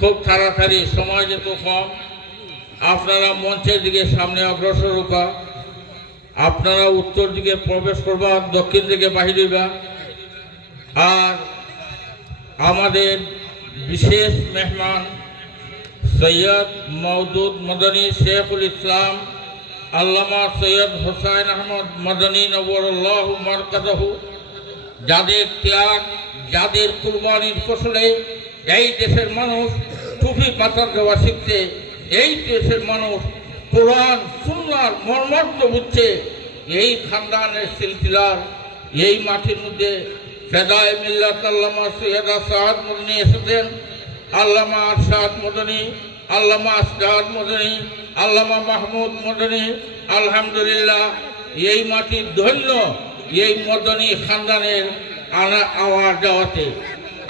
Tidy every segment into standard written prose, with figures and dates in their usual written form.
খুব তাড়াতাড়ি, সময় যেত কম, আপনারা মঞ্চের দিকে সামনে অগ্রসর হবা, আপনারা উত্তর দিকে প্রবেশ করবা, দক্ষিণ দিকে বাহির হইবা। আর আমাদের বিশেষ মেহমান সৈয়দ মওদুদ মদনী, শেখুল ইসলাম আল্লামা সৈয়দ হোসাইন আহমদ মদনী নবরুল্লাহ মারকাদাহু, যাদের ত্যাগ, যাদের কুরবানির ফসলে এই দেশের মানুষ টুপি পাথর দেওয়া শিখছে, এই দেশের মানুষ কোরআন সুন্নাহর মর্মার্থ বুঝছে। এই খানদানের সিলসিলার এই মাটির মধ্যে ফেদায়ে মিল্লাত আল্লামা সৈয়দ আসাদ মদনী এসেছেন। আল্লামা আরশাদ মদনী, আল্লামা আসগাদ মদনী, আল্লামা মাহমুদ মদনী, আলহামদুলিল্লাহ এই মাটির ধন্য এই মদনী খানদানের আওয়াজ যাওয়াতে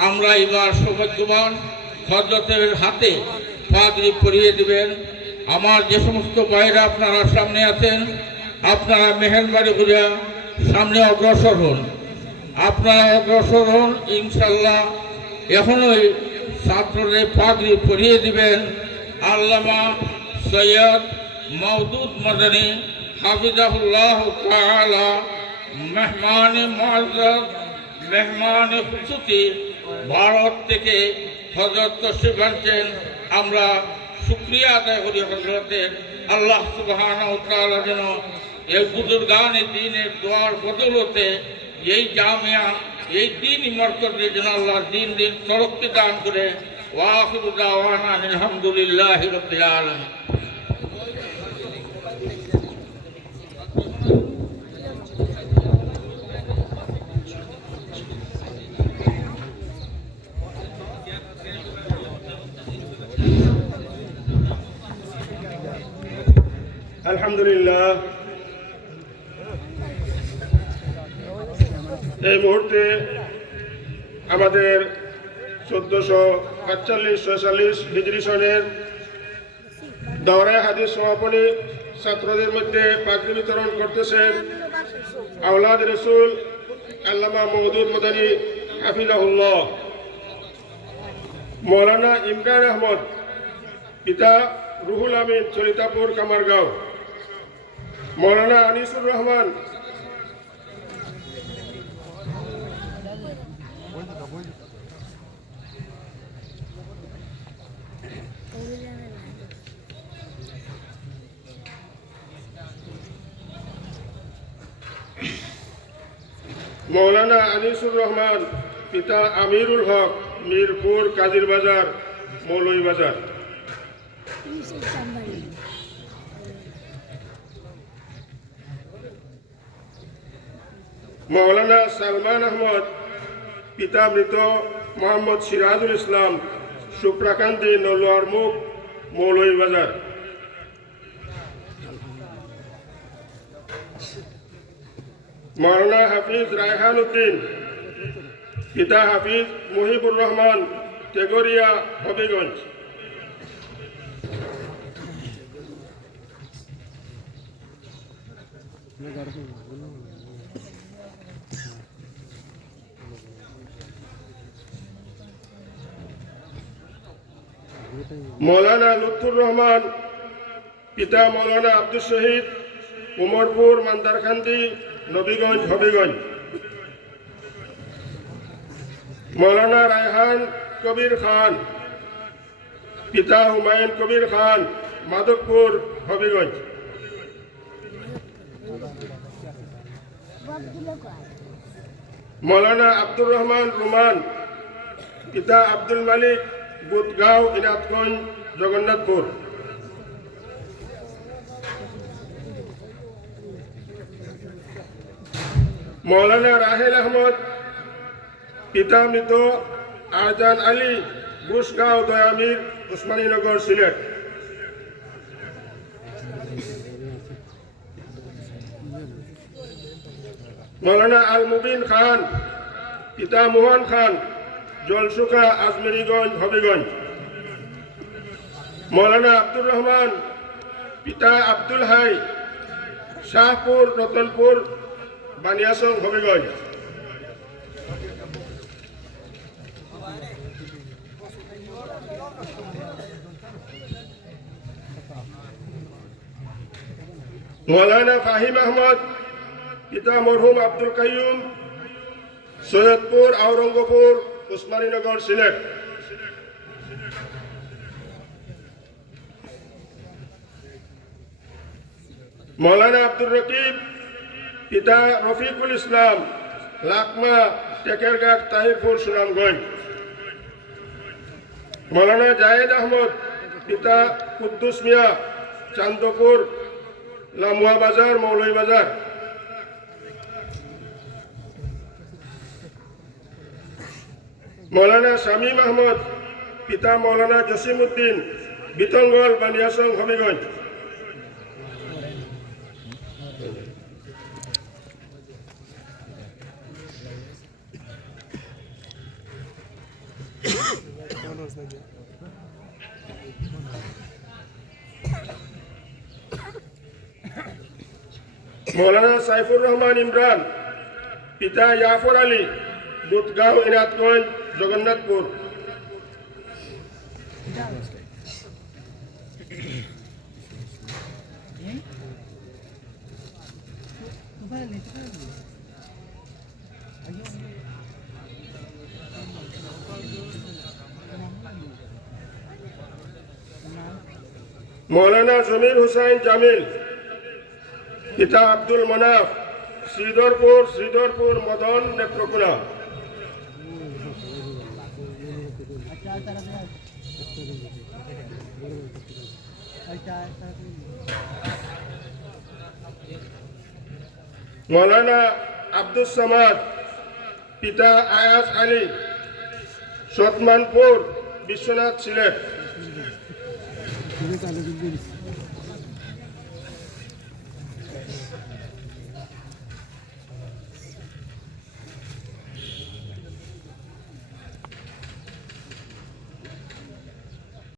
আমরা এবার সৌভাগ্যবান। হযরতের হাতে পাগড়ি পরিয়ে দিবেন। আমার যে সমস্ত ভাইরা আপনারা সামনে আছেন, আপনারা মেহেরবানি করে সামনে অগ্রসর হন, আপনারা অগ্রসর হন ইনশাল্লাহ। এখনই ছাত্রদের পাগড়ি পরিয়ে দিবেন আল্লামা সৈয়দ মওদুদ মদনী হাফিজাহুল্লাহ তাআলা, মেহমানে মুআজ্জাজ, মেহমানে খুসুসি ভারত থেকে হযরত তশরিফ আনছেন। আমরা শুকরিয়া আদায় করি হযরতের। আল্লাহ সুবহানাহু ওয়া তাআলা যেন এই বুজুর্গানে দ্বীনের দোয়ার বদৌলতে এই জামিয়া, এই দ্বীনি মরকজে যেন আল্লাহ দিন দিন তরক্কি দান করে। ওয়া আখিরু দাওয়ানা আলহামদুলিল্লাহি রাব্বিল আলামিন। আলহামদুলিল্লাহ, এই মুহূর্তে আমাদের 1445-46 হিজরি সনের দাওরায়ে হাদিস সমাপনী ছাত্রদের মধ্যে পাগড়ি বিতরণ করতেছেন আওলাদ রসুল আল্লামা মওদুদ মদনী হাফিজাহুল্লাহ, মৌলানা ইমরান আহমদ, পিতা রুহুল আমিন, চলিতাপুর কামারগাঁও, মৌলানা আনিসুর রহমান, মৌলানা আনিসুর রহমান, পিতা আমিরুল হক, মিরপুর কাজির বাজার, মৌলভী বাজার, মৌলানা সালমান আহমদ, পিতা মৃত মোহাম্মদ সিরাজুল ইসলাম, সুপ্রাকান্তি, নলোয়ার মুখ, মৌলভী বাজার, মৌলানা হাফিজ রায়হান উদ্দিন, পিতা হাফিজ মুহিবুর রহমান, টেগরিয়া, হবিগঞ্জ, মৌলানা লুৎফুর রহমান, পিতা মৌলানা আব্দুল শহীদ, উমরপুর, মান্দারকান্দি, নবীগঞ্জ, হবিগঞ্জ, মৌলানা রায়হান কবির খান, পিতা হুমায়ুন কবির খান, মাধবপুর, হবিগঞ্জ, মৌলানা আব্দুর রহমান রুমান, পিতা আব্দুল মালিক, বুধগাঁও, ইনাতগঞ্জ, জগন্নাথপুর, মৌলানা রাহেল আহমদ, পিতা মৃত আরজান আলী, ঘুষগাঁও, দয়ামির, উসমানীনগর, সিলেট, মৌলানা আল মুবিন খান, পিতা মোহন খান, জলসুখা, আজমেরিগঞ্জ, হবিগঞ্জ, মৌলানা আব্দুর রহমান, পিতা আব্দুল হাই, শাহপুর, রতনপুর, বানিয়াসং, হবিগঞ্জ, মৌলানা ফাহিম আহমদ পিতা মরহুম আব্দুল কাইয়ুম সৈয়দপুর আওরঙ্গপুর উসমানীনগর সিলেট। মৌলানা আব্দুর রকিব পিতা রফিকুল ইসলাম লাকমা টেকেরঘাট তাহিরপুর সুনামগঞ্জ। মৌলানা জায়েদ আহমদ পিতা কুদ্দুস মিয়া চান্দপুর লামুয়া বাজার মৌলভীবাজার। মৌলানা শামীম আহমদ পিতা মৌলানা জসিম উদ্দিন বিতঙ্গল বানিয়াসং হবিগঞ্জ। মৌলানা সাইফুর রহমান ইমরান পিতা ইয়াফর আলী বুথগাঁও ইনাতগঞ্জ জগন্নাথপুর। মৌলানা জমির হুসাইন জামিল পিতা আব্দুল মনাফ শ্রীধরপুর মদন নেত্রকোনা। মৌলানা আব্দুস সামাদ পিতা আয়াজ আলী সতমানপুর বিশ্বনাথ সিলেট।